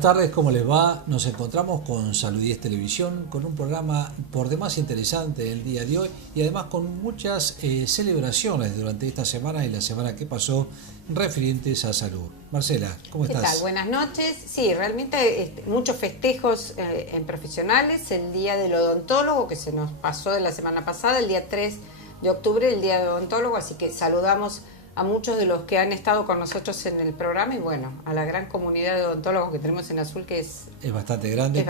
Buenas tardes, ¿cómo les va? Nos encontramos con Salud 10 Televisión, con un programa por demás interesante el día de hoy y además con muchas celebraciones durante esta semana y la semana que pasó referentes a salud. Marcela, ¿cómo estás? ¿Qué tal? Buenas noches. Sí, realmente muchos festejos en profesionales. El Día del Odontólogo, que se nos pasó de la semana pasada, el día 3 de octubre, el Día del Odontólogo, así que saludamos a muchos de los que han estado con nosotros en el programa y bueno, a la gran comunidad de odontólogos que tenemos en Azul, que es bastante grande,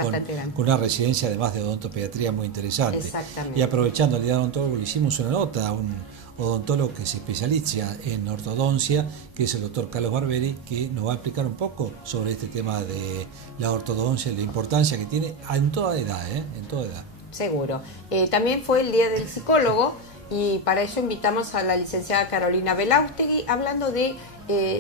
con una residencia además de odontopediatría muy interesante. Exactamente. Y aprovechando el Día del Odontólogo, le hicimos una nota a un odontólogo que se especializa en ortodoncia, que es el doctor Carlos Barberi, que nos va a explicar un poco sobre este tema de la ortodoncia y la importancia que tiene en toda edad, en toda edad. Seguro. También fue el Día del Psicólogo. Y para eso invitamos a la licenciada Carolina Belaustegui hablando de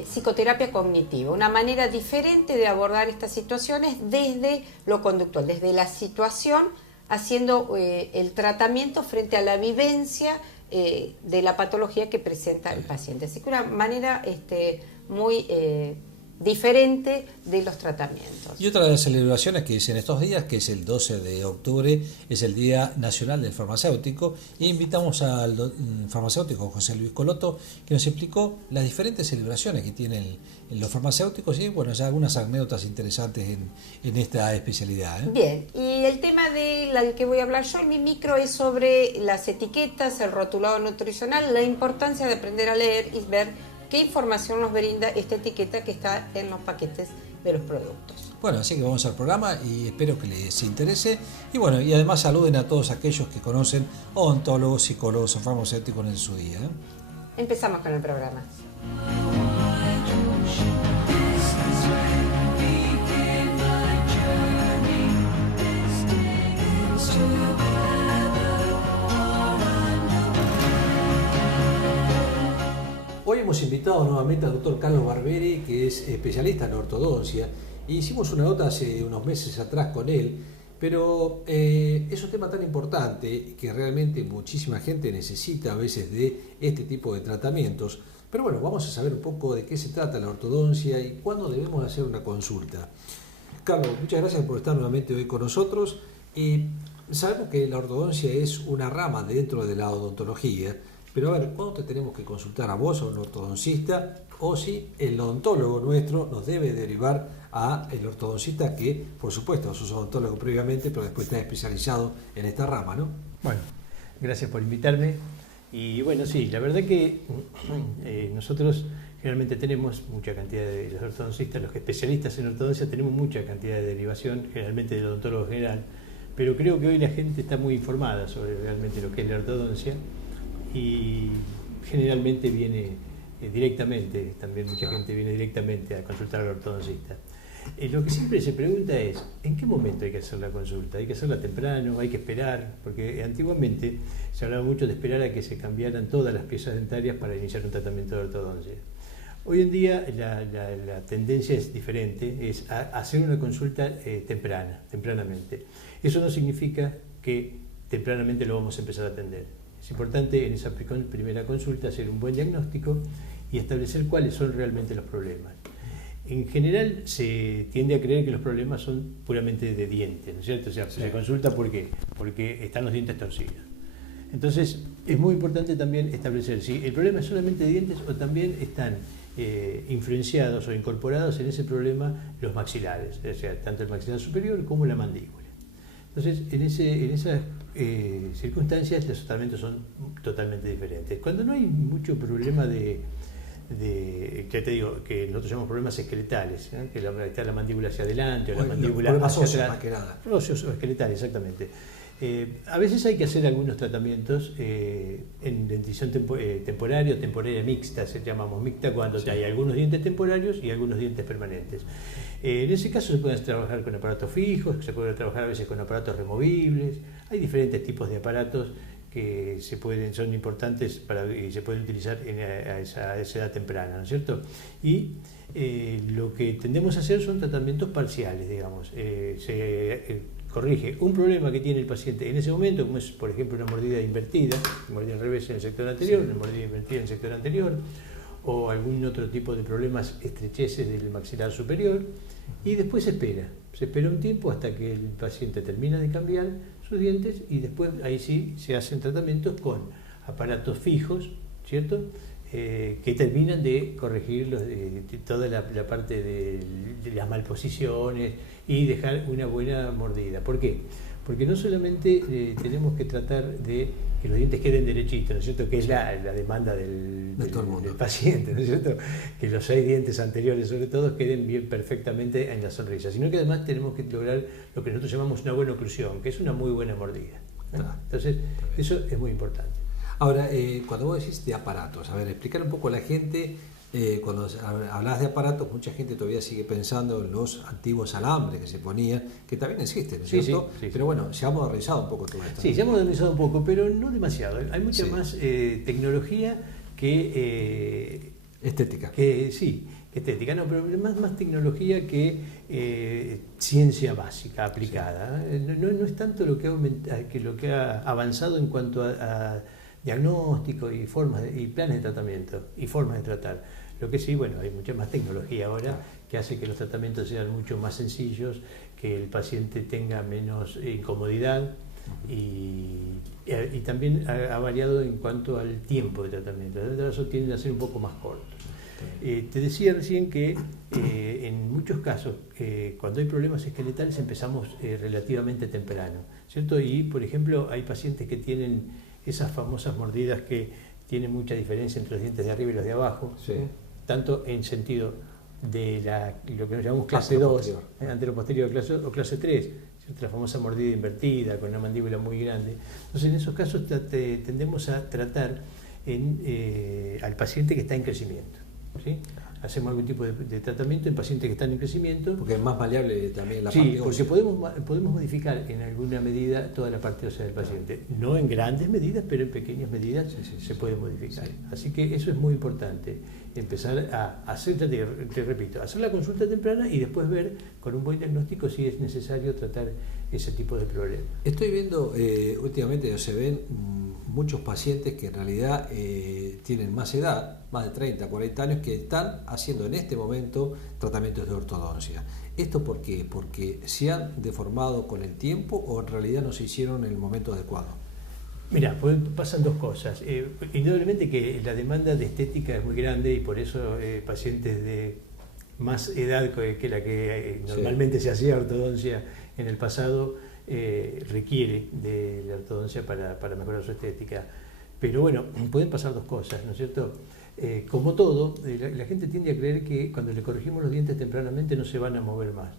psicoterapia cognitiva, una manera diferente de abordar estas situaciones desde lo conductual, desde la situación, haciendo el tratamiento frente a la vivencia de la patología que presenta el paciente. Así que una manera muy diferente de los tratamientos. Y otra de las celebraciones que es en estos días, que es el 12 de octubre, es el Día Nacional del Farmacéutico, e invitamos al farmacéutico José Luis Coloto, que nos explicó las diferentes celebraciones que tienen los farmacéuticos y bueno, ya algunas anécdotas interesantes en esta especialidad. Bien, y el tema del que voy a hablar yo en mi micro es sobre las etiquetas, el rotulado nutricional, la importancia de aprender a leer y ver qué información nos brinda esta etiqueta que está en los paquetes de los productos. Bueno, así que vamos al programa y espero que les interese. Y bueno, y además saluden a todos aquellos que conocen odontólogos, psicólogos o farmacéuticos en su día. Empezamos con el programa. Hoy hemos invitado nuevamente al doctor Carlos Barberi, que es especialista en ortodoncia, y hicimos una nota hace unos meses atrás con él, pero es un tema tan importante que realmente muchísima gente necesita a veces de este tipo de tratamientos. Pero bueno, vamos a saber un poco de qué se trata la ortodoncia y cuándo debemos hacer una consulta. Carlos, muchas gracias por estar nuevamente hoy con nosotros. Sabemos que la ortodoncia es una rama dentro de la odontología. Pero a ver, ¿cuándo te tenemos que consultar a vos o a un ortodoncista? O si el odontólogo nuestro nos debe derivar a el ortodoncista que, por supuesto, sos odontólogo previamente, pero después está especializado en esta rama, ¿no? Bueno, gracias por invitarme. Y bueno, sí, la verdad que nosotros generalmente tenemos mucha cantidad de los ortodoncistas, los especialistas en ortodoncia tenemos mucha cantidad de derivación, generalmente del odontólogo general, pero creo que hoy la gente está muy informada sobre realmente lo que es la ortodoncia. Y generalmente viene directamente, también mucha gente viene directamente a consultar al ortodoncista. Lo que siempre se pregunta es, ¿en qué momento hay que hacer la consulta? ¿Hay que hacerla temprano? ¿Hay que esperar? Porque antiguamente se hablaba mucho de esperar a que se cambiaran todas las piezas dentarias para iniciar un tratamiento de ortodoncia. Hoy en día la tendencia es diferente, es a hacer una consulta tempranamente. Eso no significa que tempranamente lo vamos a empezar a atender. Es importante en esa primera consulta hacer un buen diagnóstico y establecer cuáles son realmente los problemas. En general se tiende a creer que los problemas son puramente de dientes, ¿no es cierto? O sea, se consulta ¿por qué? Porque están los dientes torcidos. Entonces es muy importante también establecer si el problema es solamente de dientes o también están influenciados o incorporados en ese problema los maxilares, o sea, tanto el maxilar superior como la mandíbula. Entonces, en esas circunstancias los tratamientos son totalmente diferentes. Cuando no hay mucho problema ya te digo, que nosotros llamamos problemas esqueletales, que está la mandíbula hacia adelante o la mandíbula hacia atrás. Óseos o esqueletales, exactamente. A veces hay que hacer algunos tratamientos en dentición temporaria mixta, se llamamos mixta cuando hay algunos dientes temporarios y algunos dientes permanentes. En ese caso se puede trabajar con aparatos fijos, se puede trabajar a veces con aparatos removibles, hay diferentes tipos de aparatos que son importantes y se pueden utilizar a esa edad temprana, ¿no es cierto? Y lo que tendemos a hacer son tratamientos parciales, digamos. Corrige un problema que tiene el paciente en ese momento, como es, por ejemplo, una mordida invertida, una mordida al revés en el sector anterior, una mordida invertida en el sector anterior, o algún otro tipo de problemas, estrecheces del maxilar superior. y después se espera un tiempo hasta que el paciente termina de cambiar sus dientes y después ahí sí se hacen tratamientos con aparatos fijos, ¿cierto? Que terminan de corregir toda la parte de las malposiciones y dejar una buena mordida. ¿Por qué? Porque no solamente tenemos que tratar de que los dientes queden derechitos, ¿no es cierto? Que es la demanda del paciente, ¿no es cierto? Que los 6 dientes anteriores, sobre todo, queden bien perfectamente en la sonrisa, sino que además tenemos que lograr lo que nosotros llamamos una buena oclusión, que es una muy buena mordida. Entonces, eso es muy importante. Ahora, cuando vos decís de aparatos, a ver, explicar un poco a la gente, cuando hablas de aparatos, mucha gente todavía sigue pensando en los antiguos alambres que se ponían, que también existen, ¿no es cierto? Sí, pero bueno, se ha modernizado un poco todo esto. Sí, se ha modernizado un poco, pero no demasiado. Hay mucha más tecnología que... estética. Estética, no, pero más tecnología que ciencia básica aplicada. No es tanto lo que ha avanzado en cuanto a diagnóstico y formas y planes de tratamiento y formas de tratar. Lo que sí, bueno, hay mucha más tecnología ahora que hace que los tratamientos sean mucho más sencillos, que el paciente tenga menos incomodidad y también ha variado en cuanto al tiempo de tratamiento. Los tratamientos tienden a ser un poco más cortos. Te decía recién que en muchos casos, cuando hay problemas esqueletales empezamos relativamente temprano, ¿cierto? Y, por ejemplo, hay pacientes que tienen esas famosas mordidas que tienen mucha diferencia entre los dientes de arriba y los de abajo, tanto en sentido de lo que nos llamamos clase 2, antero-posterior o clase 3, ¿cierto? La famosa mordida invertida con una mandíbula muy grande. Entonces, en esos casos tendemos a tratar al paciente que está en crecimiento, ¿sí? Hacemos algún tipo de tratamiento en pacientes que están en crecimiento. Porque es más maleable también la parte ósea. Sí, porque podemos modificar en alguna medida toda la parte ósea del paciente. No en grandes medidas, pero en pequeñas medidas se puede modificar. Sí. Así que eso es muy importante. Empezar a hacer, te repito, hacer la consulta temprana y después ver con un buen diagnóstico si es necesario tratar ese tipo de problemas. Estoy viendo últimamente se ven muchos pacientes que en realidad tienen más edad, más de 30, 40 años, que están haciendo en este momento tratamientos de ortodoncia. ¿Esto por qué? ¿Porque se han deformado con el tiempo o en realidad no se hicieron en el momento adecuado? Mira, pasan dos cosas. Indudablemente que la demanda de estética es muy grande y por eso pacientes de más edad que la que normalmente se hacía ortodoncia en el pasado requiere de la ortodoncia para mejorar su estética. Pero bueno, pueden pasar dos cosas, ¿no es cierto? Como todo, la gente tiende a creer que cuando le corregimos los dientes tempranamente no se van a mover más,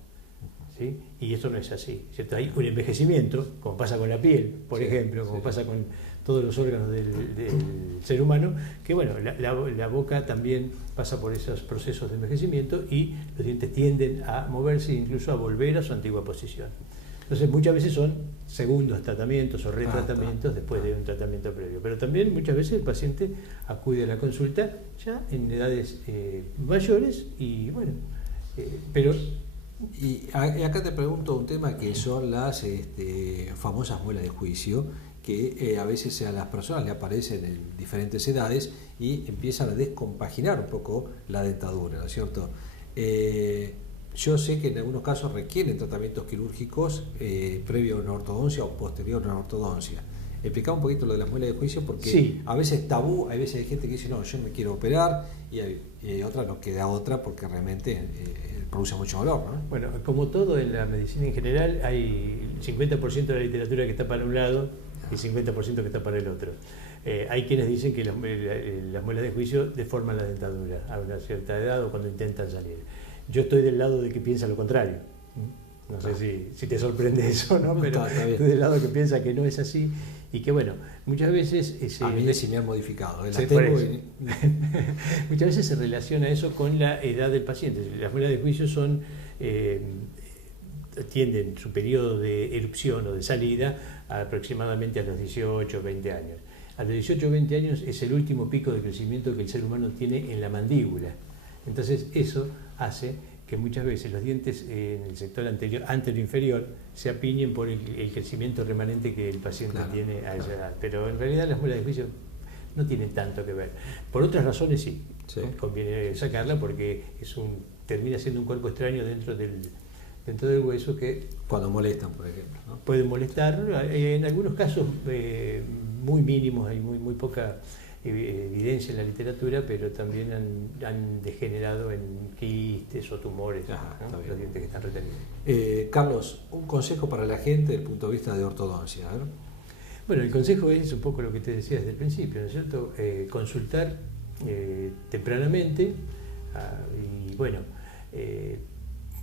¿sí? Y eso no es así, ¿cierto? Hay un envejecimiento, como pasa con la piel, por ejemplo, como pasa con todos los órganos del ser humano, que bueno, la boca también pasa por esos procesos de envejecimiento y los dientes tienden a moverse e incluso a volver a su antigua posición. Entonces muchas veces son segundos tratamientos o retratamientos después de un tratamiento previo. Pero también muchas veces el paciente acude a la consulta ya en edades mayores y bueno, pero... Y acá te pregunto un tema que son las famosas muelas de juicio, que a veces a las personas le aparecen en diferentes edades y empiezan a descompaginar un poco la dentadura, ¿no es cierto? Yo sé que en algunos casos requieren tratamientos quirúrgicos previo a una ortodoncia o posterior a una ortodoncia. Explica un poquito lo de las muelas de juicio, porque a veces es tabú, hay veces hay gente que dice no, yo me quiero operar, y hay otra, no queda otra porque realmente produce mucho dolor, ¿no? Bueno, como todo en la medicina en general, hay 50% de la literatura que está para un lado y 50% que está para el otro. Hay quienes dicen que las muelas de juicio deforman la dentadura a una cierta edad o cuando intentan salir. Yo estoy del lado de que piensa lo contrario. No sé si te sorprende eso, ¿no? Pero estoy del lado que piensa que no es así y que, bueno, muchas veces... a mí sí me han modificado. Muchas veces se relaciona eso con la edad del paciente. Las muelas de juicio tienden su periodo de erupción o de salida aproximadamente a los 18 o 20 años. A los 18 o 20 años es el último pico de crecimiento que el ser humano tiene en la mandíbula. Entonces eso hace que muchas veces los dientes en el sector anterior-inferior se apiñen por el crecimiento remanente que el paciente tiene a esa edad. Pero en realidad las muelas de juicio no tienen tanto que ver. Por otras razones sí. Conviene sacarla porque es un termina siendo un cuerpo extraño dentro del hueso que... Cuando molestan, por ejemplo, ¿no? Pueden molestar, en algunos casos muy mínimos, hay muy poca evidencia en la literatura, pero también han degenerado en quistes o tumores, ¿no? Los dientes que están retenidos. Carlos, un consejo para la gente desde el punto de vista de ortodoncia. ¿Eh? Bueno, el consejo es un poco lo que te decía desde el principio, ¿no es cierto? Consultar tempranamente y bueno,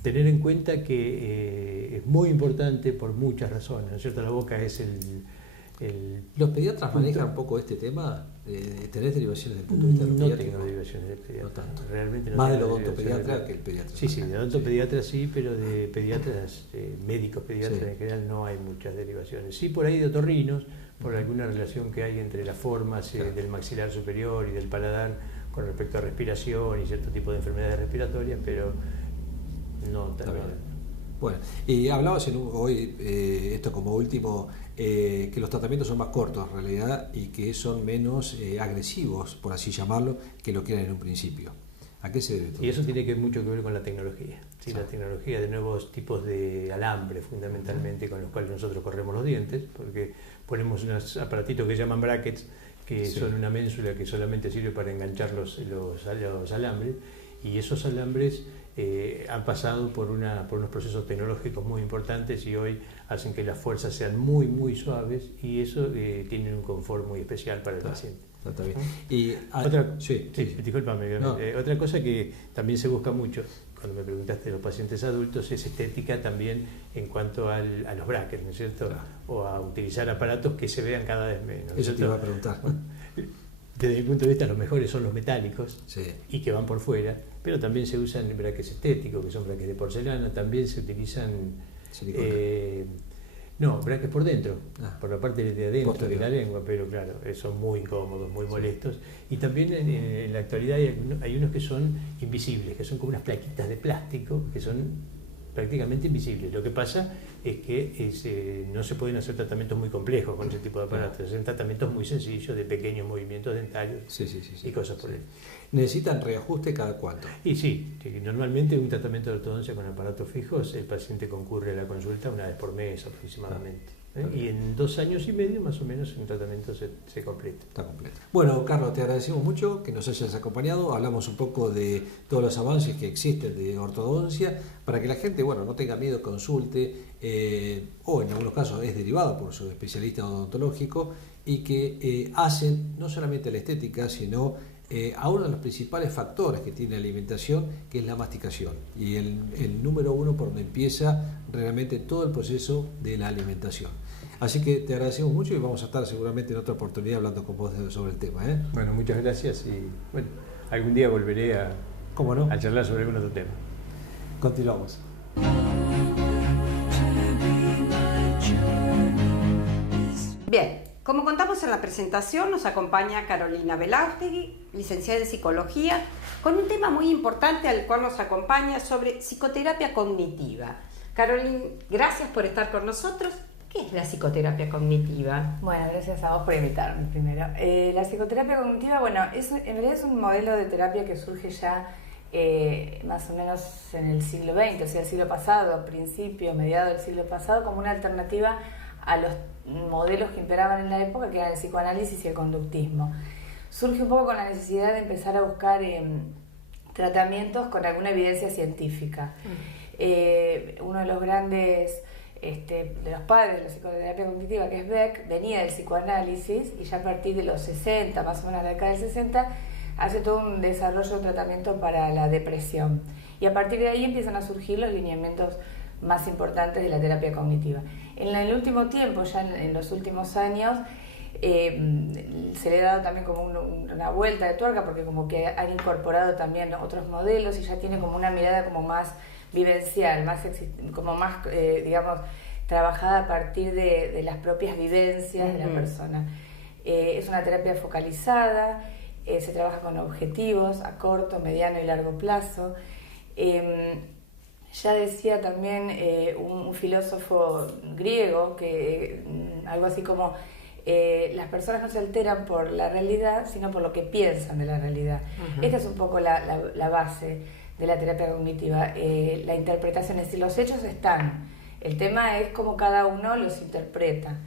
tener en cuenta que es muy importante por muchas razones, ¿no es cierto? La boca es ¿Los pediatras manejan un poco este tema? ¿Tenés derivaciones desde el punto de vista No pediátrico? tengo derivaciones de pediatra. No tanto. Realmente no Más del tengo odontopediatra derivaciones que el pediatra. Sí, de odontopediatra sí, pero de pediatras, médicos pediatras Sí. en general no hay muchas derivaciones. Sí, por ahí de otorrinos, por alguna relación que hay entre las formas del maxilar superior y del paladar con respecto a respiración y cierto tipo de enfermedades respiratorias, pero no Está tan... bien. Bueno, y hablabas hoy, esto como último, que los tratamientos son más cortos en realidad y que son menos agresivos, por así llamarlo, que lo que eran en un principio. ¿A qué se debe todo Y eso esto? tiene mucho que ver con la tecnología. ¿Sí? La tecnología de nuevos tipos de alambre, fundamentalmente, con los cuales nosotros corremos los dientes, porque ponemos unos aparatitos que llaman brackets, que son una ménsula que solamente sirve para enganchar los alambres, y esos alambres han pasado por unos procesos tecnológicos muy importantes y hoy hacen que las fuerzas sean muy suaves, y eso tiene un confort muy especial para el paciente. Está bien. Y Discúlpame, no. Otra cosa que también se busca mucho, cuando me preguntaste de los pacientes adultos, es estética también en cuanto a los brackets, ¿no es cierto? Claro. O a utilizar aparatos que se vean cada vez menos. Eso te iba a preguntar. Desde mi punto de vista, los mejores son los metálicos, Sí. y que van por fuera, pero también se usan brackets estéticos, que son brackets de porcelana, también se utilizan... Silicona. No, brackets por dentro, por la parte de adentro posterior. de la lengua, pero claro, son muy incómodos, muy molestos. Y también en la actualidad hay unos que son invisibles, que son como unas plaquitas de plástico, que son prácticamente invisibles. Lo que pasa es que no se pueden hacer tratamientos muy complejos con ese tipo de aparatos, se hacen tratamientos muy sencillos de pequeños movimientos dentarios y cosas por el estilo. ¿Necesitan reajuste cada cuánto? Y sí, normalmente un tratamiento de ortodoncia con aparatos fijos, el paciente concurre a la consulta una vez por mes aproximadamente. Y en 2 años y medio más o menos un tratamiento se completa. Está completo. Bueno, Carlos, te agradecemos mucho que nos hayas acompañado. Hablamos un poco de todos los avances que existen de ortodoncia para que la gente, no tenga miedo, consulte, o en algunos casos es derivado por su especialista odontológico, y que hacen no solamente la estética, sino a uno de los principales factores que tiene la alimentación, que es la masticación, y el número uno por donde empieza realmente todo el proceso de la alimentación. Así que te agradecemos mucho y vamos a estar seguramente en otra oportunidad hablando con vos sobre el tema. Bueno, muchas gracias y algún día volveré ¿Cómo no? a charlar sobre algún otro tema. Continuamos. Bien, como contamos en la presentación, nos acompaña Carolina Belaustegui, licenciada en Psicología, con un tema muy importante al cual nos acompaña sobre psicoterapia cognitiva. Carolina, gracias por estar con nosotros. ¿Qué es la psicoterapia cognitiva? Bueno, gracias a vos por invitarme primero. La psicoterapia cognitiva, en realidad es un modelo de terapia que surge ya más o menos en el siglo XX, o sea, el siglo pasado, mediados del siglo pasado, como una alternativa a los modelos que imperaban en la época, que eran el psicoanálisis y el conductismo. Surge un poco con la necesidad de empezar a buscar tratamientos con alguna evidencia científica. Uno de los grandes de los padres de la psicoterapia cognitiva, que es Beck, venía del psicoanálisis, y ya a partir de los 60, más o menos la década del 60, hace todo un desarrollo de tratamiento para la depresión. Y a partir de ahí empiezan a surgir los lineamientos más importantes de la terapia cognitiva. En el último tiempo, ya en los últimos años, se le ha dado también como una vuelta de tuerca, porque como que han incorporado también otros modelos y ya tiene como una mirada como más vivencial, como más, digamos, trabajada a partir de las propias vivencias de la persona. Es una terapia focalizada, se trabaja con objetivos a corto, mediano y largo plazo. Ya decía también un filósofo griego que algo así como las personas no se alteran por la realidad, sino por lo que piensan de la realidad. Esta es un poco la base de la terapia cognitiva. La interpretación, es decir, los hechos están. El tema es cómo cada uno los interpreta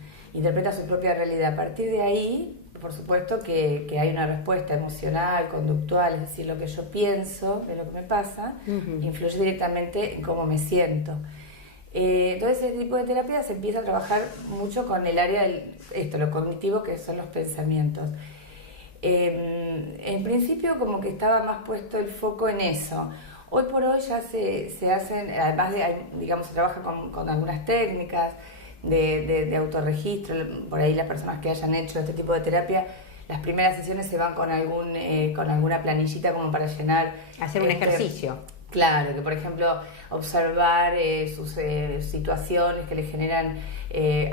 su propia realidad. A partir de ahí, por supuesto que hay una respuesta emocional, conductual, es decir, lo que yo pienso de lo que me pasa, influye directamente en cómo me siento. Entonces, ese tipo de terapia se empieza a trabajar mucho con el área lo cognitivo, que son los pensamientos. En principio, como que estaba más puesto el foco en eso. Hoy por hoy ya se hacen, además de, digamos, se trabaja con algunas técnicas de autorregistro. Por ahí las personas que hayan hecho este tipo de terapia, las primeras sesiones se van con alguna planillita como para llenar. Hacer un ejercicio. Claro, que por ejemplo observar sus situaciones que le generan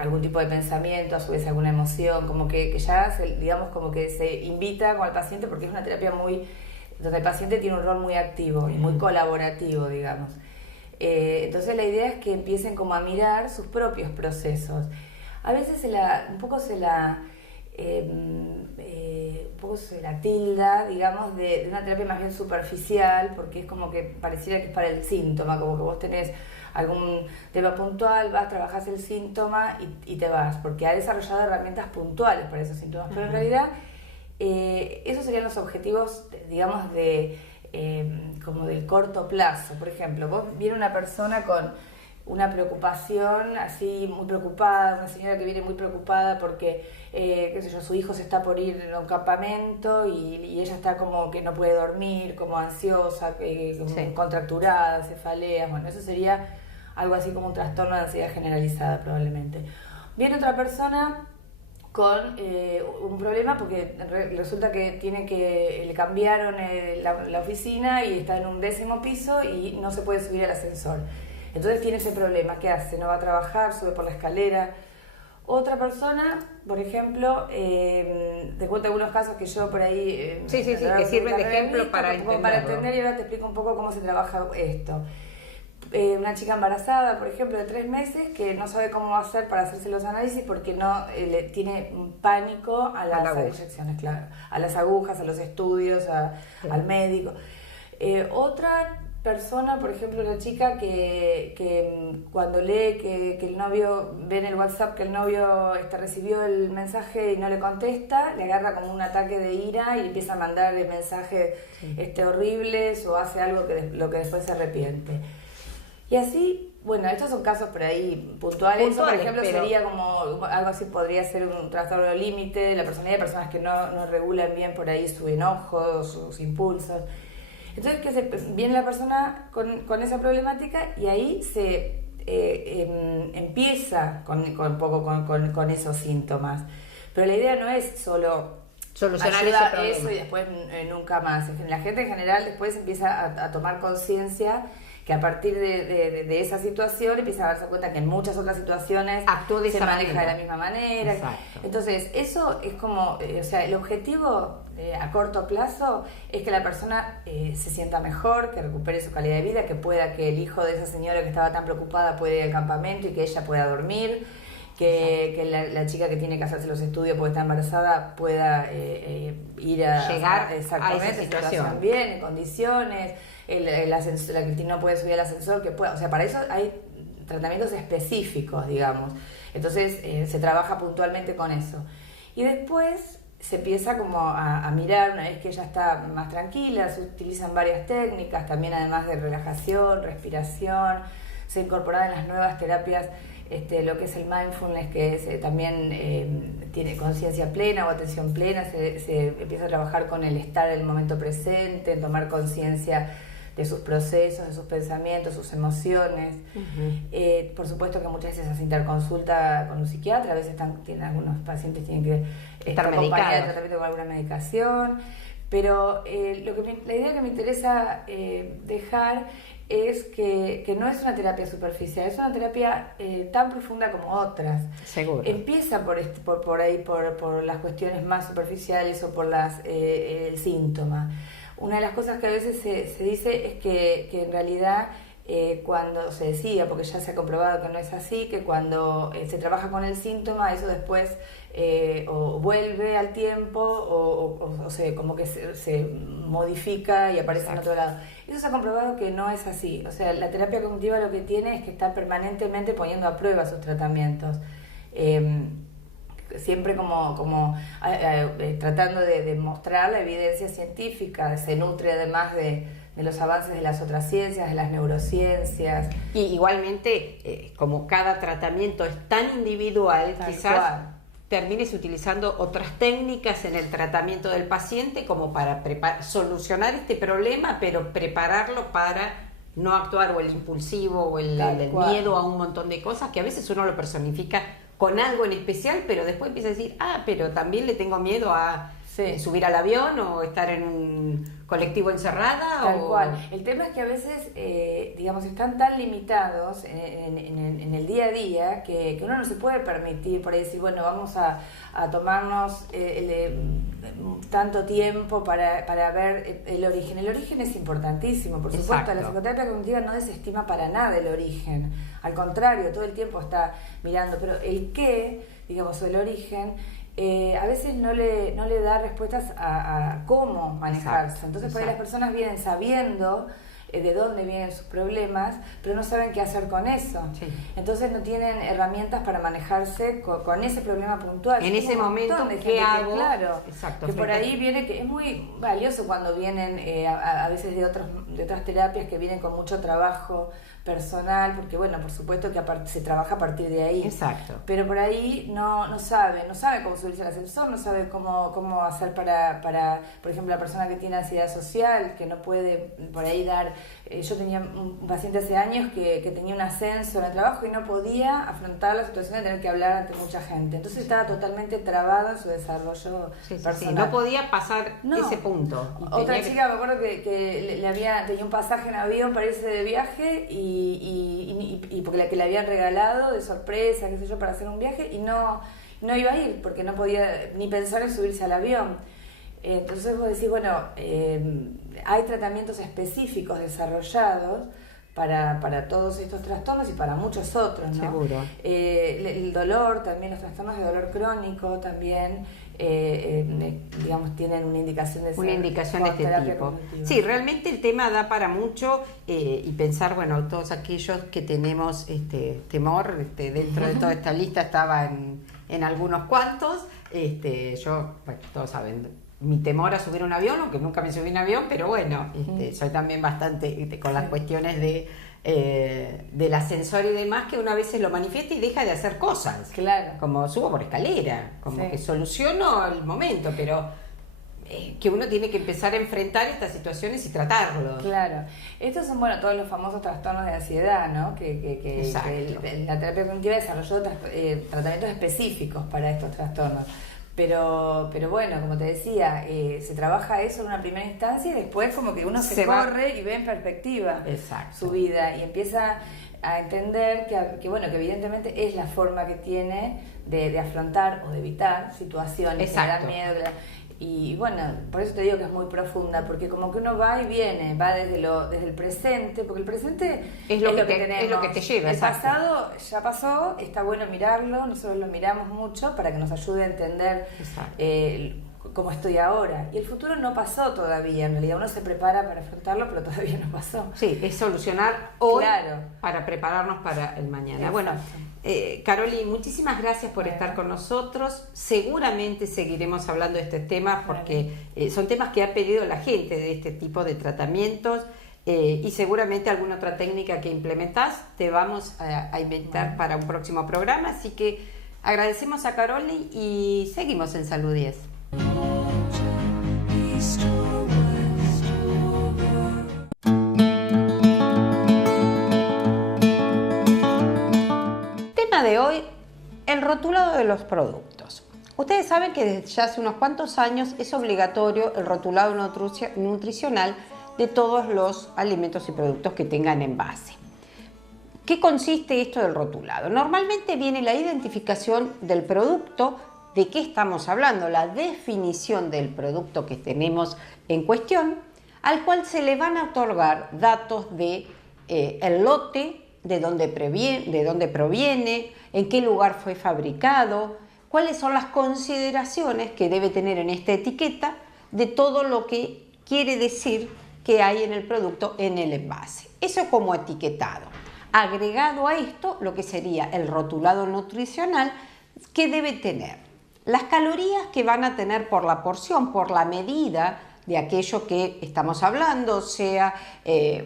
algún tipo de pensamiento, a su vez alguna emoción, como que ya digamos como que se invita con el paciente, porque es una terapia donde el paciente tiene un rol muy activo y muy colaborativo, digamos. Entonces la idea es que empiecen como a mirar sus propios procesos. A veces un poco se la tilda, digamos, de una terapia más bien superficial, porque es como que pareciera que es para el síntoma, como que vos tenés algún tema puntual, vas, trabajás el síntoma y te vas, porque ha desarrollado herramientas puntuales para esos síntomas. Pero en realidad esos serían los objetivos, digamos, como del corto plazo. Por ejemplo, viene una persona con una preocupación, así muy preocupada, una señora que viene muy preocupada porque, qué sé yo, su hijo se está por ir a un campamento y ella está como que no puede dormir, como ansiosa, contracturada, cefaleas. Bueno, eso sería algo así como un trastorno de ansiedad generalizada probablemente. Viene otra persona con un problema porque resulta que le cambiaron la oficina y está en un 10º piso y no se puede subir al ascensor. Entonces tiene ese problema. ¿Qué hace? No va a trabajar, sube por la escalera. Otra persona, por ejemplo, te cuento algunos casos que yo por ahí... sí, que sirven de ejemplo para entender. Para entender, y ahora te explico un poco cómo se trabaja esto. Una chica embarazada, por ejemplo, de 3 meses, que no sabe cómo va a hacer para hacerse los análisis porque no le tiene un pánico a las inyecciones, claro, a las agujas, a los estudios, al médico. Otra persona, por ejemplo, una chica que cuando lee que el novio, ve en el WhatsApp que el novio recibió el mensaje y no le contesta, le agarra como un ataque de ira y empieza a mandarle mensajes horribles, o hace algo lo que después se arrepiente. Y así, bueno, estos son casos por ahí puntuales. Eso, por ejemplo, sería como algo así, podría ser un trastorno límite de la personalidad, de personas que no regulan bien por ahí su enojo, sus impulsos. Entonces, viene la persona con esa problemática y ahí se empieza con esos síntomas. Pero la idea no es solo solucionar eso y después nunca más. La gente en general después empieza a tomar conciencia que a partir de esa situación empieza a darse cuenta que en muchas otras situaciones se maneja de la misma manera. Exacto. Entonces, eso es como, o sea, el objetivo a corto plazo es que la persona se sienta mejor, que recupere su calidad de vida, que el hijo de esa señora que estaba tan preocupada pueda ir al campamento y que ella pueda dormir, que la chica que tiene que hacerse los estudios porque está embarazada pueda ir a llegar exactamente, a esa situación bien, en condiciones. La que no puede subir al ascensor, que pueda, o sea, para eso hay tratamientos específicos, digamos. Entonces se trabaja puntualmente con eso. Y después se empieza como a mirar, una vez que ella está más tranquila, se utilizan varias técnicas, también además de relajación, respiración, se incorporan en las nuevas terapias lo que es el mindfulness, que es, también tiene conciencia plena o atención plena. Se empieza a trabajar con el estar en el momento presente, en tomar conciencia de sus procesos, de sus pensamientos, sus emociones. Por supuesto que muchas veces se hace interconsulta con un psiquiatra, a veces algunos pacientes tienen que estar acompañados de tratamiento con alguna medicación, pero la idea que me interesa dejar es que no es una terapia superficial, es una terapia tan profunda como otras. Seguro. Empieza por ahí, por las cuestiones más superficiales o por el síntoma. Una de las cosas que a veces se dice es que en realidad cuando se decía, porque ya se ha comprobado que no es así, que cuando se trabaja con el síntoma, eso después o vuelve al tiempo o como que se modifica y aparece en otro lado. Eso se ha comprobado que no es así. O sea, la terapia cognitiva lo que tiene es que está permanentemente poniendo a prueba sus tratamientos. Siempre tratando de mostrar la evidencia científica, se nutre además de los avances de las otras ciencias, de las neurociencias. Y igualmente, como cada tratamiento es tan individual, Tal quizás cual. termines utilizando otras técnicas en el tratamiento del paciente como para solucionar este problema, pero prepararlo para no actuar o el impulsivo o el miedo a un montón de cosas que a veces uno lo personifica con algo en especial, pero después empieza a decir, pero también le tengo miedo a subir al avión o estar en un colectivo encerrada. Tal cual. El tema es que a veces, digamos, están tan limitados en el día a día que uno no se puede permitir por ahí decir, bueno, vamos a tomarnos tanto tiempo para ver el origen. El origen es importantísimo, por supuesto. Exacto. La psicoterapia cognitiva no desestima para nada el origen. Al contrario, todo el tiempo está mirando, pero el qué, digamos, o el origen, a veces no le da respuestas a cómo manejarse. Exacto, Entonces, por ahí las personas vienen sabiendo de dónde vienen sus problemas, pero no saben qué hacer con eso. Sí. Entonces no tienen herramientas para manejarse con ese problema puntual. En ese momento, ¿qué hago? Claro, Exacto, que por ahí viene, que es muy valioso cuando vienen a veces de otras terapias que vienen con mucho trabajo personal, porque bueno, por supuesto que se trabaja a partir de ahí. Exacto. Pero por ahí no sabe cómo subirse al ascensor, no sabe cómo hacer para, por ejemplo, la persona que tiene ansiedad social, que no puede por ahí dar. Yo tenía un paciente hace años que tenía un ascenso en el trabajo y no podía afrontar la situación de tener que hablar ante mucha gente. Entonces estaba totalmente trabado en su desarrollo personal. Sí. No podía pasar ese punto. Otra chica, me acuerdo que tenía un pasaje en avión para irse de viaje y porque le habían regalado de sorpresa, qué sé yo, para hacer un viaje y no iba a ir porque no podía ni pensar en subirse al avión. Entonces vos decís, bueno, hay tratamientos específicos desarrollados para todos estos trastornos y para muchos otros, ¿no? Seguro. El dolor también, los trastornos de dolor crónico también, digamos, tienen una indicación de este tipo. Sí, realmente el tema da para mucho y pensar, bueno, todos aquellos que tenemos temor, dentro de toda esta lista estaba en algunos cuantos, yo, bueno, todos saben, mi temor a subir un avión, aunque nunca me subí un avión, pero bueno, soy también bastante con las cuestiones del ascensor y demás, que una vez se lo manifiesta y deja de hacer cosas. Claro. Como subo por escalera, como que soluciono el momento, pero que uno tiene que empezar a enfrentar estas situaciones y tratarlos. Claro. Estos son, bueno, todos los famosos trastornos de ansiedad, ¿no? Que la terapia cognitiva desarrolló tratamientos específicos para estos trastornos. Pero bueno, como te decía, se trabaja eso en una primera instancia y después como que uno se corre y ve en perspectiva su vida y empieza a entender que bueno, que evidentemente es la forma que tiene de afrontar o de evitar situaciones que dan miedo. Y bueno, por eso te digo que es muy profunda, porque como que uno va y viene, va desde el presente, porque el presente es lo que tenemos. Es lo que te lleva. El pasado ya pasó, está bueno mirarlo, nosotros lo miramos mucho para que nos ayude a entender cómo estoy ahora. Y el futuro no pasó todavía, en realidad uno se prepara para afrontarlo, pero todavía no pasó. Sí, es solucionar hoy para prepararnos para el mañana. Exacto. Bueno, Caroli, muchísimas gracias por estar con nosotros. Seguramente seguiremos hablando de estos temas porque son temas que ha pedido la gente de este tipo de tratamientos y seguramente alguna otra técnica que implementás te vamos a inventar para un próximo programa. Así que agradecemos a Caroli y seguimos en Salud 10. Tema de hoy, el rotulado de los productos. Ustedes saben que desde ya hace unos cuantos años es obligatorio el rotulado nutricional de todos los alimentos y productos que tengan envase. ¿Qué consiste esto del rotulado? Normalmente viene la identificación del producto, de qué estamos hablando, la definición del producto que tenemos en cuestión, al cual se le van a otorgar datos de el lote, de dónde proviene, en qué lugar fue fabricado, cuáles son las consideraciones que debe tener en esta etiqueta de todo lo que quiere decir que hay en el producto en el envase. Eso como etiquetado. Agregado a esto, lo que sería el rotulado nutricional que debe tener. Las calorías que van a tener por la porción, por la medida de aquello que estamos hablando, sea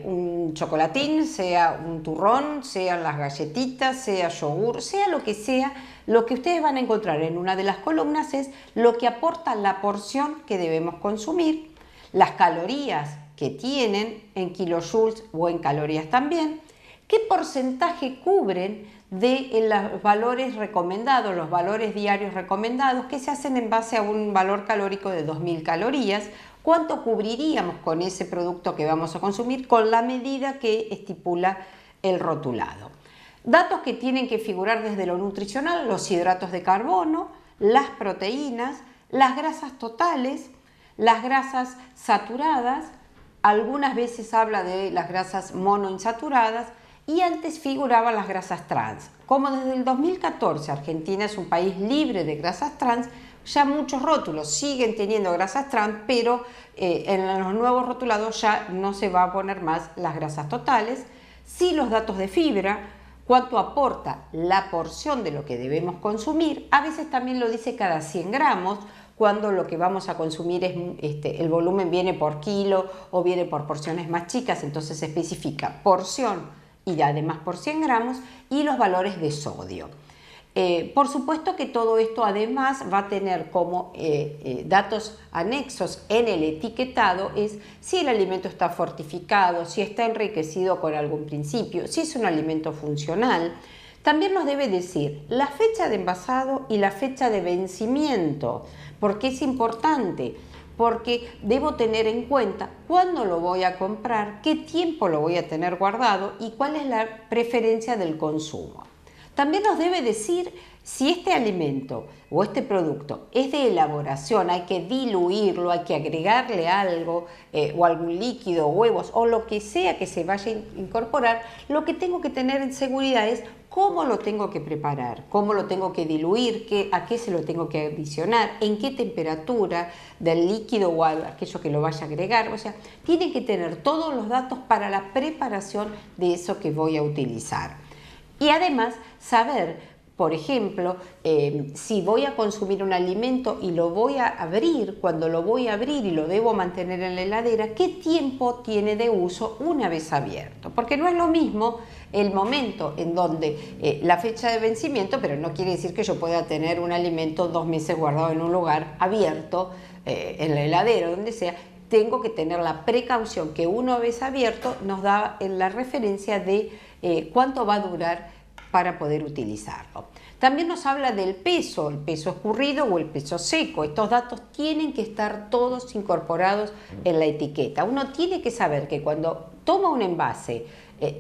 un chocolatín, sea un turrón, sean las galletitas, sea yogur, sea, lo que ustedes van a encontrar en una de las columnas es lo que aporta la porción que debemos consumir, las calorías que tienen en kilojoules o en calorías también, qué porcentaje cubren de los valores recomendados, los valores diarios recomendados, que se hacen en base a un valor calórico de 2000 calorías, cuánto cubriríamos con ese producto que vamos a consumir con la medida que estipula el rotulado. Datos que tienen que figurar desde lo nutricional: los hidratos de carbono, las proteínas, las grasas totales, las grasas saturadas, algunas veces habla de las grasas monoinsaturadas, y antes figuraban las grasas trans. Como desde el 2014 Argentina es un país libre de grasas trans, ya muchos rótulos siguen teniendo grasas trans, pero en los nuevos rotulados ya no se va a poner más las grasas totales. Sí, los datos de fibra, cuánto aporta la porción de lo que debemos consumir. A veces también lo dice cada 100 gramos, cuando lo que vamos a consumir es el volumen viene por kilo o viene por porciones más chicas, entonces se especifica porción y además por 100 gramos, y los valores de sodio. Por supuesto que todo esto además va a tener como datos anexos en el etiquetado, es si el alimento está fortificado, si está enriquecido con algún principio, si es un alimento funcional. También nos debe decir la fecha de envasado y la fecha de vencimiento, porque es importante, porque debo tener en cuenta cuándo lo voy a comprar, qué tiempo lo voy a tener guardado y cuál es la preferencia del consumo. También nos debe decir si este alimento o este producto es de elaboración, hay que diluirlo, hay que agregarle algo o algún líquido, huevos o lo que sea que se vaya a incorporar. Lo que tengo que tener en seguridad es cómo lo tengo que preparar, cómo lo tengo que diluir, a qué se lo tengo que adicionar, en qué temperatura del líquido o aquello que lo vaya a agregar. O sea, tiene que tener todos los datos para la preparación de eso que voy a utilizar. Y además saber, por ejemplo, si voy a consumir un alimento y lo voy a abrir, cuando lo voy a abrir y lo debo mantener en la heladera, ¿qué tiempo tiene de uso una vez abierto? Porque no es lo mismo el momento en donde la fecha de vencimiento, pero no quiere decir que yo pueda tener un alimento 2 meses guardado en un lugar abierto, en la heladera, donde sea. Tengo que tener la precaución que una vez abierto nos da la referencia de cuánto va a durar para poder utilizarlo. También nos habla del peso, el peso escurrido o el peso seco. Estos datos tienen que estar todos incorporados en la etiqueta. Uno tiene que saber que cuando toma un envase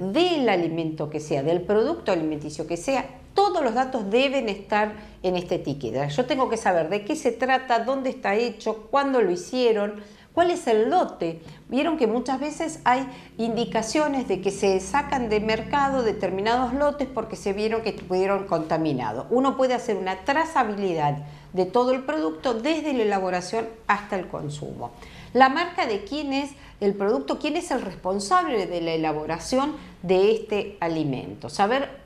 del alimento que sea, del producto alimenticio que sea, todos los datos deben estar en esta etiqueta. Yo tengo que saber de qué se trata, dónde está hecho, cuándo lo hicieron, cuál es el lote. Vieron que muchas veces hay indicaciones de que se sacan de mercado determinados lotes porque se vieron que estuvieron contaminados. Uno puede hacer una trazabilidad de todo el producto desde la elaboración hasta el consumo. La marca de quién es el producto, quién es el responsable de la elaboración de este alimento. Saber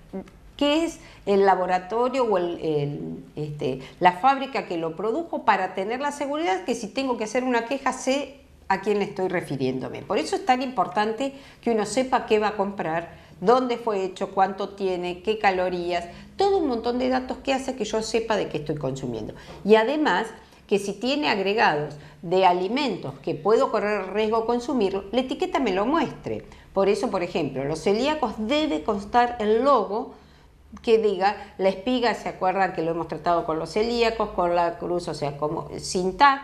qué es el laboratorio o la fábrica que lo produjo, para tener la seguridad que si tengo que hacer una queja sé a quién le estoy refiriéndome. Por eso es tan importante que uno sepa qué va a comprar, dónde fue hecho, cuánto tiene, qué calorías, todo un montón de datos que hace que yo sepa de qué estoy consumiendo. Y además que si tiene agregados de alimentos que puedo correr el riesgo de consumir, la etiqueta me lo muestre. Por eso, por ejemplo, los celíacos debe constar el logo que diga la espiga, se acuerdan que lo hemos tratado con los celíacos, con la cruz, o sea, como sin TAC,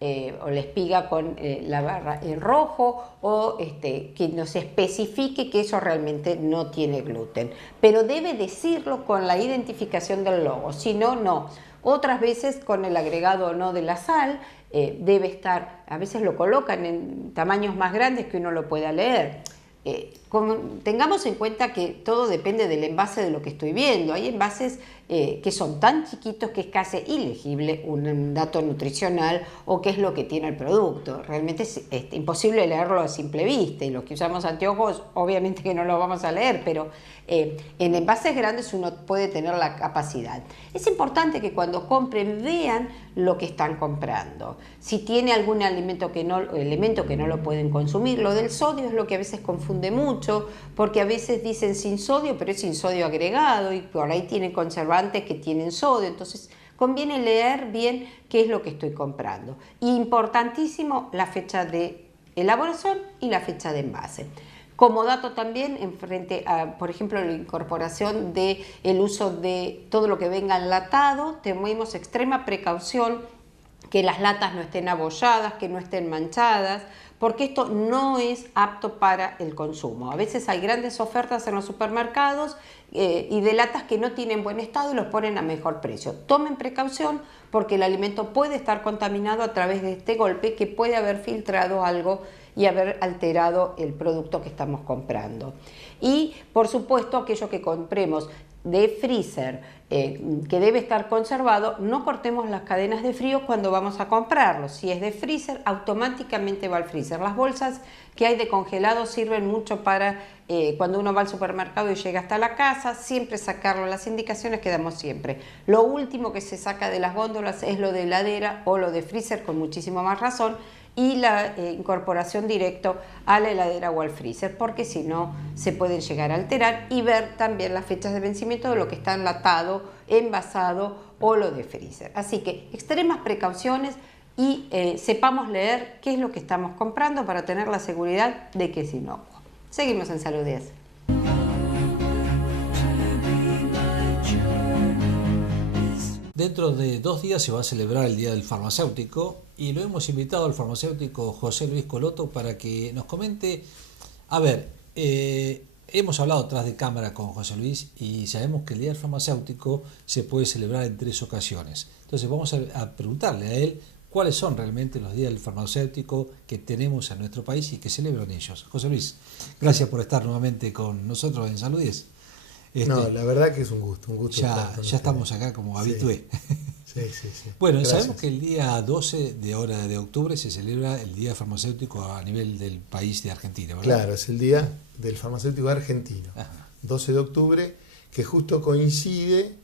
o la espiga con la barra en rojo, o que nos especifique que eso realmente no tiene gluten. Pero debe decirlo con la identificación del logo, si no, no. Otras veces con el agregado o no de la sal, debe estar, a veces lo colocan en tamaños más grandes que uno lo pueda leer. tengamos en cuenta que todo depende del envase de lo que estoy viendo. Hay envases que son tan chiquitos que es casi ilegible un dato nutricional o qué es lo que tiene el producto. Realmente es imposible leerlo a simple vista, y los que usamos anteojos obviamente que no lo vamos a leer, pero en envases grandes uno puede tener la capacidad. Es importante que cuando compren vean lo que están comprando. Si tiene algún elemento que no lo pueden consumir. Lo del sodio es lo que a veces confunde mucho, porque a veces dicen sin sodio, pero es sin sodio agregado, y por ahí tienen conservantes que tienen sodio. Entonces conviene leer bien qué es lo que estoy comprando. Y importantísimo, la fecha de elaboración y la fecha de envase. Como dato también, en frente a, por ejemplo, la incorporación del uso de todo lo que venga enlatado, tenemos extrema precaución que las latas no estén abolladas, que no estén manchadas, porque esto no es apto para el consumo. A veces hay grandes ofertas en los supermercados y de latas que no tienen buen estado y los ponen a mejor precio. Tomen precaución porque el alimento puede estar contaminado a través de este golpe, que puede haber filtrado algo y haber alterado el producto que estamos comprando. Y por supuesto, aquello que compremos de freezer que debe estar conservado, no cortemos las cadenas de frío cuando vamos a comprarlo. Si es de freezer, automáticamente va al freezer. Las bolsas que hay de congelado sirven mucho para cuando uno va al supermercado y llega hasta la casa, siempre sacarlo. Las indicaciones que damos siempre. Lo último que se saca de las góndolas es lo de heladera o lo de freezer, con muchísimo más razón, y la incorporación directo a la heladera o al freezer, porque si no se pueden llegar a alterar, y ver también las fechas de vencimiento de lo que está enlatado, envasado o lo de freezer. Así que extremas precauciones y sepamos leer qué es lo que estamos comprando para tener la seguridad de que es inocuo. Seguimos en Salud 10. Dentro de 2 días se va a celebrar el Día del Farmacéutico y lo hemos invitado al farmacéutico José Luis Coloto para que nos comente. A ver, hemos hablado tras de cámara con José Luis y sabemos que el Día del Farmacéutico se puede celebrar en 3 ocasiones. Entonces vamos a preguntarle a él cuáles son realmente los días del farmacéutico que tenemos en nuestro país y que celebran ellos. José Luis, gracias por estar nuevamente con nosotros en Salud 10. No, la verdad que es un gusto. Ya estamos acá como habitué. Sí. Bueno, gracias. sabemos que el día 12 de octubre se celebra el Día Farmacéutico a nivel del país de Argentina, ¿verdad? Claro, es el Día del Farmacéutico Argentino. Ajá. 12 de octubre, que justo coincide.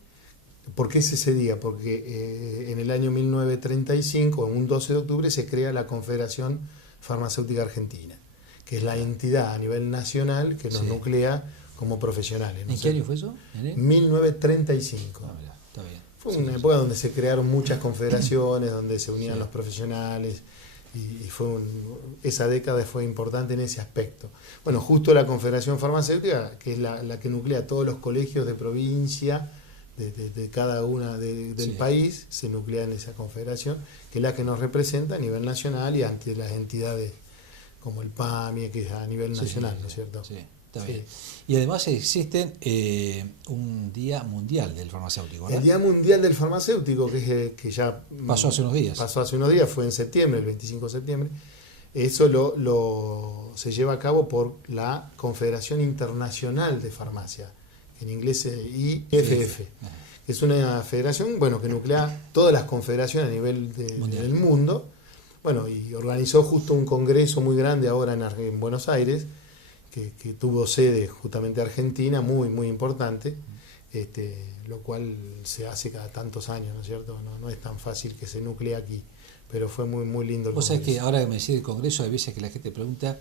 ¿Por qué es ese día? Porque en el año 1935, en un 12 de octubre, se crea la Confederación Farmacéutica Argentina, que es la entidad a nivel nacional que nos nuclea como profesionales. ¿En qué año fue eso? 1935. Ah, mira, está bien. Fue una época donde se crearon muchas confederaciones, donde se unían los profesionales, y esa década fue importante en ese aspecto. Bueno, justo la Confederación Farmacéutica, que es la que nuclea todos los colegios de provincia, de cada una del país, se nuclea en esa confederación, que es la que nos representa a nivel nacional y ante las entidades como el PAMI, que es a nivel nacional, ¿no es cierto? Sí. Está bien. Y además existe un Día Mundial del Farmacéutico, ¿verdad? El Día Mundial del Farmacéutico, que ya pasó hace unos días. Fue en septiembre, el 25 de septiembre. Eso se lleva a cabo por la Confederación Internacional de Farmacia, en inglés IFF. Es una federación, que nuclea todas las confederaciones a nivel del mundo. Bueno, y organizó justo un congreso muy grande ahora en Buenos Aires, que tuvo sede justamente Argentina, muy, muy importante, lo cual se hace cada tantos años, ¿no es cierto? No es tan fácil que se nuclee aquí, pero fue muy, muy lindo el congreso. O sea que ahora que me decís el congreso, hay veces que la gente pregunta,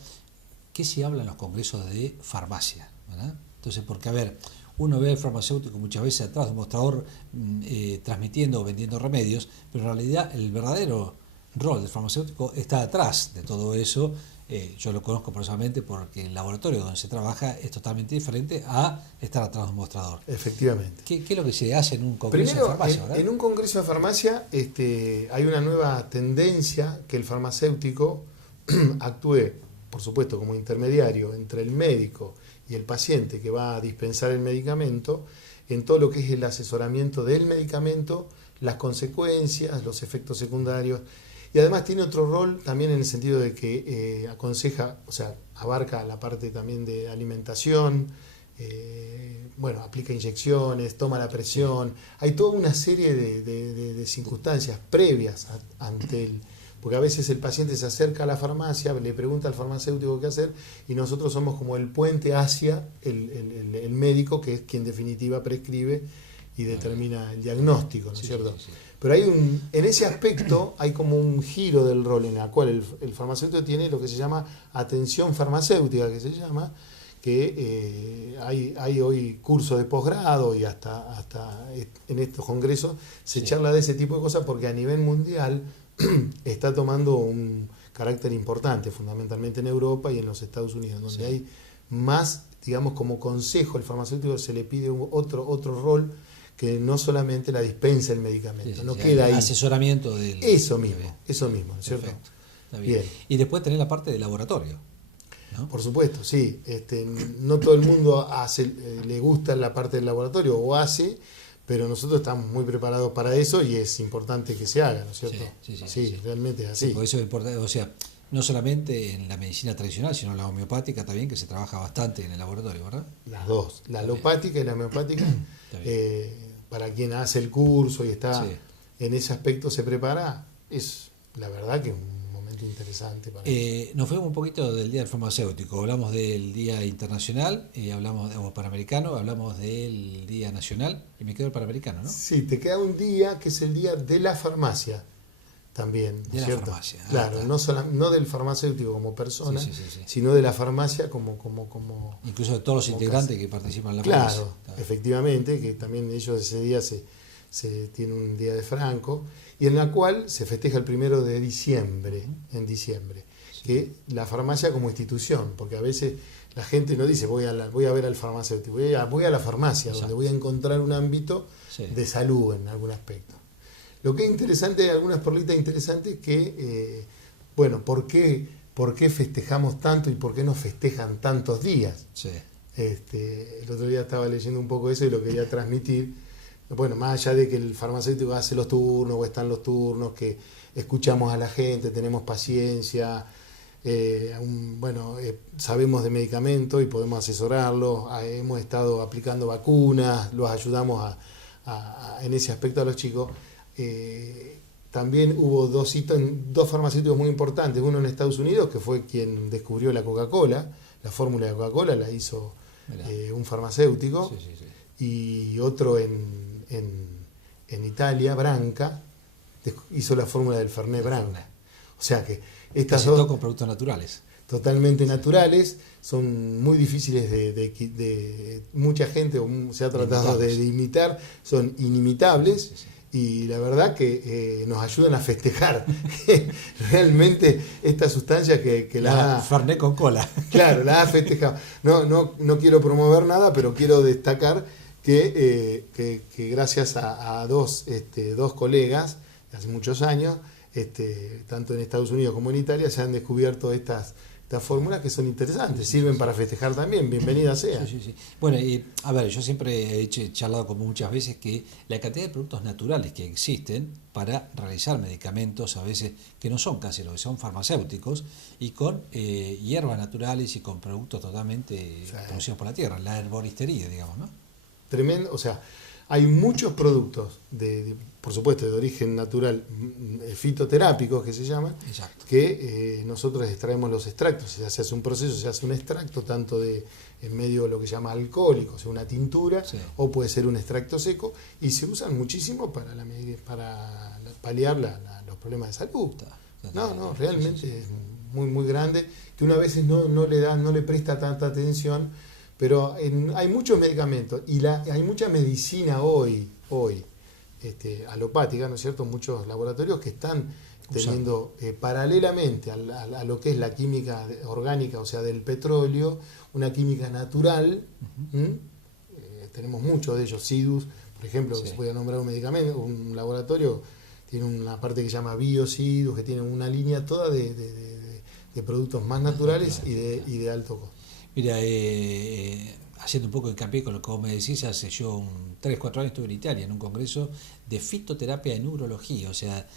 ¿qué se habla en los congresos de farmacia? ¿Verdad? Entonces, porque a ver, uno ve al farmacéutico muchas veces atrás de un mostrador transmitiendo o vendiendo remedios, pero en realidad el verdadero rol del farmacéutico está atrás de todo eso. Yo lo conozco personalmente porque el laboratorio donde se trabaja es totalmente diferente a estar atrás de un mostrador. Efectivamente. ¿Qué es lo que se hace en un congreso Primero, de farmacia? ¿verdad? En un congreso de farmacia hay una nueva tendencia que el farmacéutico actúe, por supuesto, como intermediario entre el médico y el paciente que va a dispensar el medicamento, en todo lo que es el asesoramiento del medicamento, las consecuencias, los efectos secundarios, Y además tiene otro rol también en el sentido de que aconseja, o sea, abarca la parte también de alimentación, aplica inyecciones, toma la presión. Hay toda una serie de circunstancias previas ante él. Porque a veces el paciente se acerca a la farmacia, le pregunta al farmacéutico qué hacer, y nosotros somos como el puente hacia el médico, que es quien en definitiva prescribe y determina el diagnóstico, ¿no es cierto? Sí. Pero en ese aspecto hay como un giro del rol en el cual el farmacéutico tiene lo que se llama atención farmacéutica, que hay hoy cursos de posgrado y hasta en estos congresos se charla de ese tipo de cosas, porque a nivel mundial está tomando un carácter importante, fundamentalmente en Europa y en los Estados Unidos, donde hay más, digamos, como consejo, el farmacéutico se le pide otro rol, que no solamente la dispensa del medicamento, no queda ahí. Asesoramiento del... Eso mismo, ¿no es cierto? Está bien. Y después tener la parte de laboratorio, ¿no? Por supuesto, sí. No todo el mundo le gusta la parte del laboratorio o hace, pero nosotros estamos muy preparados para eso y es importante que se haga, ¿no es cierto? Sí, realmente es así. Sí, por eso es importante, o sea, no solamente en la medicina tradicional, sino en la homeopática también, que se trabaja bastante en el laboratorio, ¿verdad? Las dos, la alopática y la homeopática. Para quien hace el curso y está en ese aspecto se prepara, es la verdad que es un momento interesante para eso. Nos fuimos un poquito del Día del Farmacéutico, hablamos del Día Internacional, o Panamericano, hablamos del Día Nacional, y me quedo el Panamericano, ¿no? Sí, te queda un día que es el Día de la Farmacia también, de ¿cierto? La farmacia. Claro, no del farmacéutico como persona, sino de la farmacia como incluso de todos los integrantes que participan en la farmacia. farmacia. Claro, efectivamente, que también ellos ese día se tiene un día de Franco, y en la cual se festeja el 1 de diciembre, que la farmacia como institución, porque a veces la gente no dice voy a ver al farmacéutico, voy a la farmacia, donde voy a encontrar un ámbito de salud en algún aspecto. Lo que es interesante, algunas perlitas interesantes, que, ¿por qué festejamos tanto y por qué nos festejan tantos días? Sí. El otro día estaba leyendo un poco eso y lo quería transmitir. Bueno, más allá de que el farmacéutico hace los turnos o están los turnos, que escuchamos a la gente, tenemos paciencia, sabemos de medicamentos y podemos asesorarlos, hemos estado aplicando vacunas, los ayudamos en ese aspecto a los chicos. También hubo dos farmacéuticos muy importantes, uno en Estados Unidos, que fue quien descubrió la Coca-Cola, la fórmula de Coca-Cola la hizo un farmacéutico, y otro en Italia, Branca, hizo la fórmula del Fernet Branca. O sea que estas dos, con productos naturales. Totalmente naturales, son muy difíciles de mucha gente se ha tratado de imitar, son inimitables. Y la verdad que nos ayudan a festejar realmente esta sustancia que la Fernet con cola. Claro, la ha festejado. No quiero promover nada, pero quiero destacar que gracias a dos colegas de hace muchos años, tanto en Estados Unidos como en Italia, se han descubierto estas fórmulas que son interesantes, sirven para festejar también, bienvenida sea. Sí. Bueno, a ver, yo siempre he charlado como muchas veces que la cantidad de productos naturales que existen para realizar medicamentos a veces que no son caseros, que son farmacéuticos, y con hierbas naturales y con productos totalmente producidos por la tierra, la herboristería, digamos, ¿no? Tremendo, o sea, hay muchos productos, por supuesto, de origen natural, fitoterápicos que se llaman, que nosotros extraemos los extractos. Se hace un proceso, se hace un extracto tanto en medio de lo que se llama alcohólico, o sea, una tintura, o puede ser un extracto seco, y se usan muchísimo para paliar los problemas de salud. Realmente es muy, muy grande, que una vez no le presta tanta atención. Pero hay muchos medicamentos y hay mucha medicina hoy alopática, ¿no es cierto? Muchos laboratorios que están teniendo paralelamente a lo que es la química orgánica, o sea, del petróleo, una química natural. Tenemos muchos de ellos, Sidus, por ejemplo, se puede nombrar un medicamento, un laboratorio, tiene una parte que se llama Biosidus, que tiene una línea toda de productos más naturales y de alto costo. Mira, haciendo un poco de hincapié con lo que vos me decís, hace yo 3-4 años estuve en Italia en un congreso de fitoterapia en urología, o sea,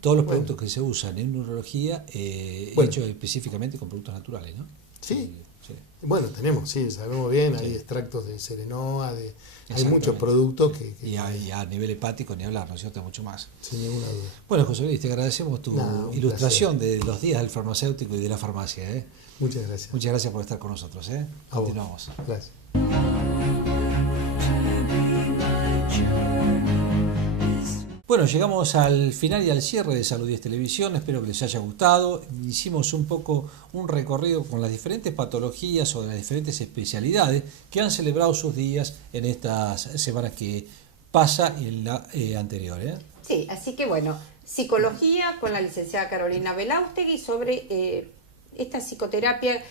todos los productos que se usan en urología hechos específicamente con productos naturales, ¿no? Sí. Sí. Bueno, sabemos bien, hay extractos de Serenoa, hay muchos productos que y a nivel hepático ni hablar, ¿no es cierto? Mucho más. Sin ninguna duda. Bueno, José Luis, te agradecemos tu ilustración de los días del farmacéutico y de la farmacia. Muchas gracias. Muchas gracias por estar con nosotros. Continuamos. Gracias. Bueno, llegamos al final y al cierre de Salud 10 Televisión, espero que les haya gustado. Hicimos un poco un recorrido con las diferentes patologías o de las diferentes especialidades que han celebrado sus días en estas semanas que pasa y en la anterior. Sí, así que bueno, psicología con la licenciada Carolina Belaustegui sobre esta psicoterapia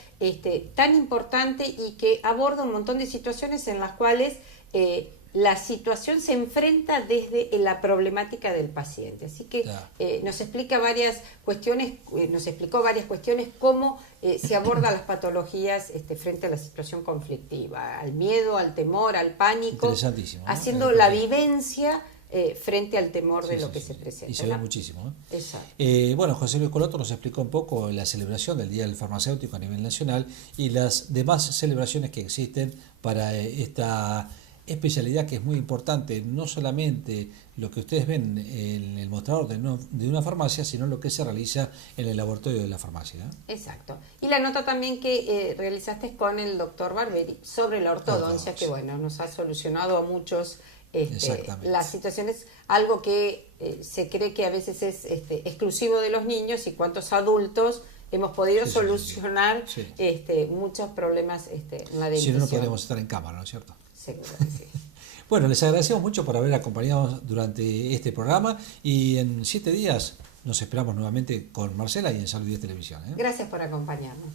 tan importante y que aborda un montón de situaciones en las cuales la situación se enfrenta desde la problemática del paciente. Así que nos explica varias cuestiones, cómo se abordan las patologías frente a la situación conflictiva, al miedo, al temor, al pánico, interesantísimo, ¿no? Haciendo la vivencia frente al temor de lo que se presenta. Y se ve muchísimo, ¿no? Exacto. Bueno, José Luis Coloto nos explicó un poco la celebración del Día del Farmacéutico a nivel nacional y las demás celebraciones que existen para esta especialidad que es muy importante, no solamente lo que ustedes ven en el mostrador de una farmacia, sino lo que se realiza en el laboratorio de la farmacia. Exacto. Y la nota también que realizaste con el doctor Barberi sobre la ortodoncia, que bueno, nos ha solucionado a muchos las situaciones, algo que se cree que a veces es exclusivo de los niños y cuántos adultos hemos podido solucionar muchos problemas en la dentición. Si no podríamos estar en cámara, ¿no es cierto? Seguro que sí. Bueno, les agradecemos mucho por haber acompañado durante este programa y en 7 días nos esperamos nuevamente con Marcela y en Salud 10 Televisión. Gracias por acompañarnos.